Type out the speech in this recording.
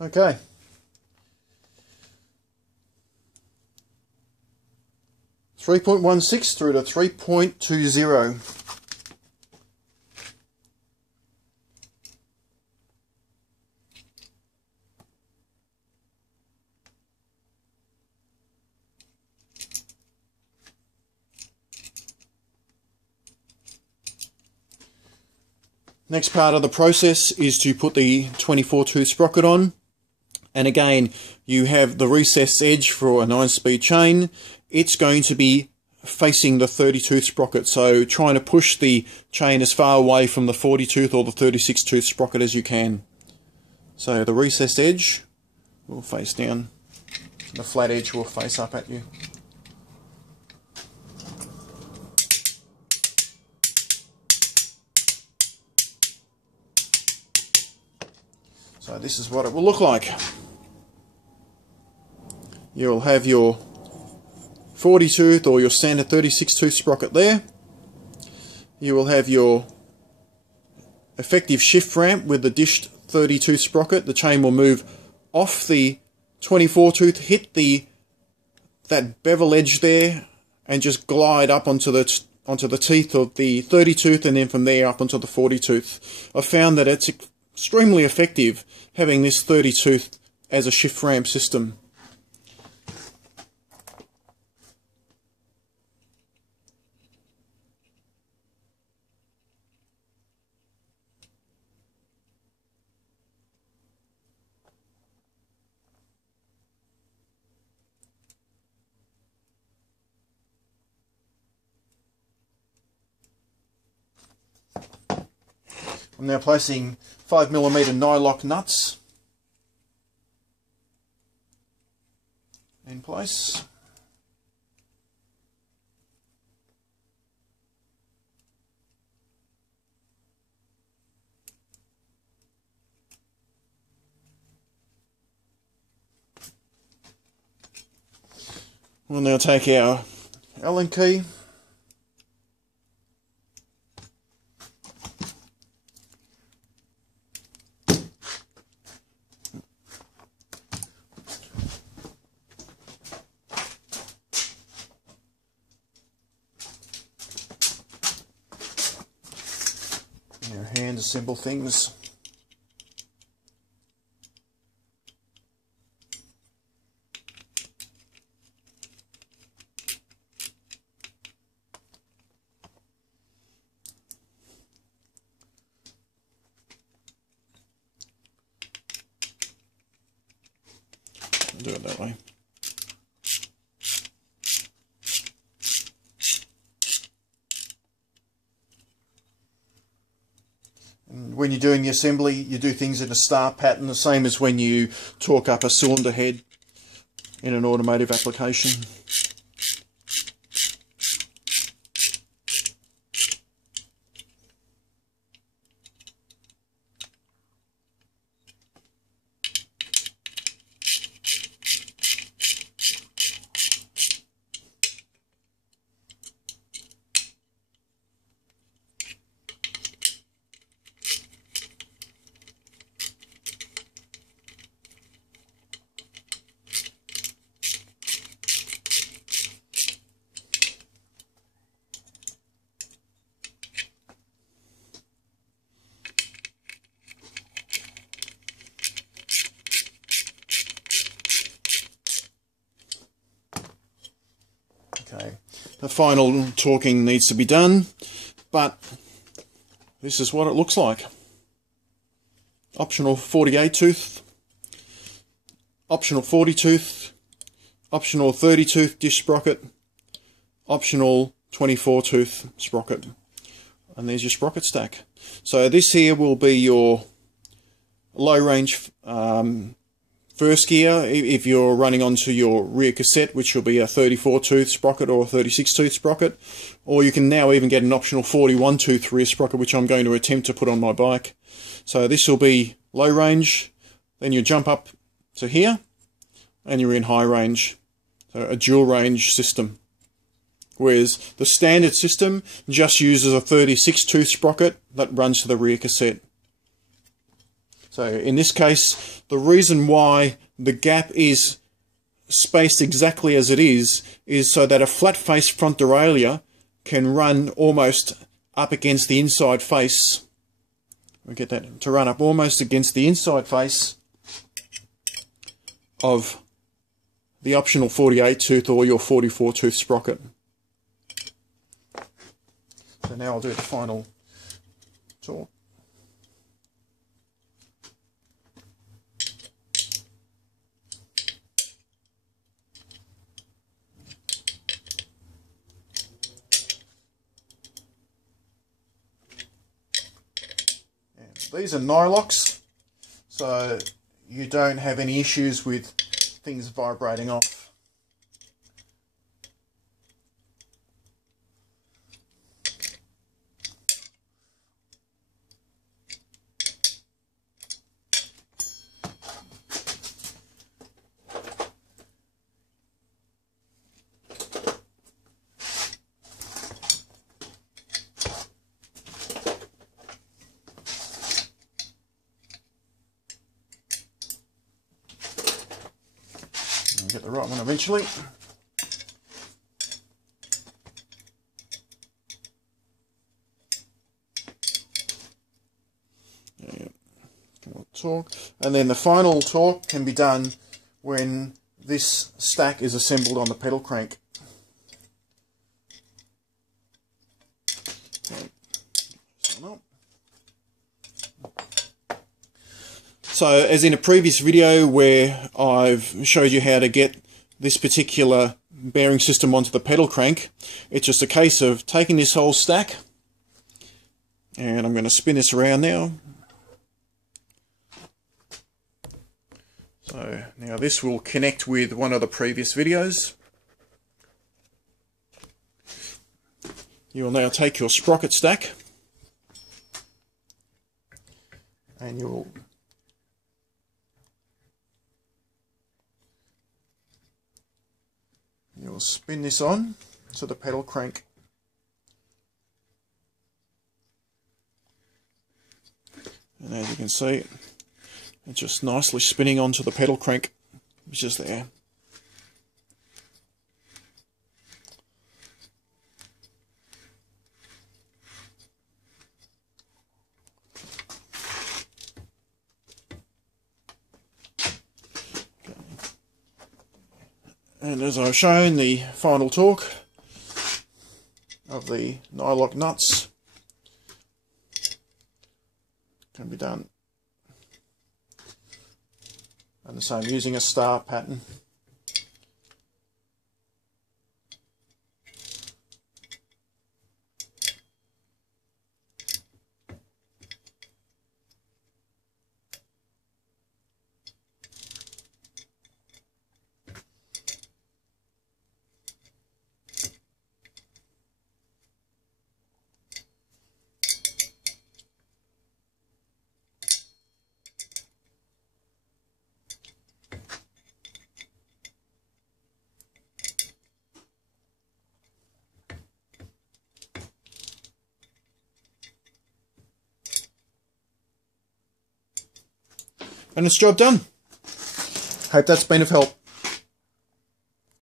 Okay. .16 through to 3.20. Next part of the process is to put the 24 tooth sprocket on, and again you have the recessed edge for a 9-speed chain. It's going to be facing the 30 tooth sprocket, so trying to push the chain as far away from the 40 tooth or the 36 tooth sprocket as you can. So the recessed edge will face down, the flat edge will face up at you. So this is what it will look like. You'll have your 40 tooth or your standard 36 tooth sprocket there. You will have your effective shift ramp with the dished 30 tooth sprocket. The chain will move off the 24 tooth, hit that bevel edge there, and just glide up onto the teeth of the 30 tooth, and then from there up onto the 40 tooth. I've found that it's extremely effective having this 30 tooth as a shift ramp system. I'm now placing 5mm nylock nuts in place. We'll now take our Allen key. Our hand assemble things. I'll do it that way. When you're doing the assembly, you do things in a star pattern, the same as when you torque up a cylinder head in an automotive application. Okay, the final torquing needs to be done, but this is what it looks like. Optional 48 tooth, optional 40 tooth, optional 30 tooth dish sprocket, optional 24 tooth sprocket, and there's your sprocket stack. So this here will be your low range first gear if you're running onto your rear cassette, which will be a 34 tooth sprocket or a 36 tooth sprocket, or you can now even get an optional 41 tooth rear sprocket, which I'm going to attempt to put on my bike. So this will be low range, then you jump up to here and you're in high range, so a dual range system. Whereas the standard system just uses a 36 tooth sprocket that runs to the rear cassette. So in this case, the reason why the gap is spaced exactly as it is so that a flat face front derailleur can run almost up against the inside face. We get that to run up almost against the inside face of the optional 48 tooth or your 44 tooth sprocket. So now I'll do the final torque. These are nylocks, so you don't have any issues with things vibrating off. Get the right one eventually. Torque, and then the final torque can be done when this stack is assembled on the pedal crank. So as in a previous video where I've showed you how to get this particular bearing system onto the pedal crank, it's just a case of taking this whole stack, and I'm going to spin this around now. So now this will connect with one of the previous videos. You will now take your sprocket stack and you'll spin this on to the pedal crank. And as you can see, it's just nicely spinning onto the pedal crank, which is there. And as I've shown, the final torque of the nylock nuts can be done and the same using a star pattern. And it's job done. Hope that's been of help.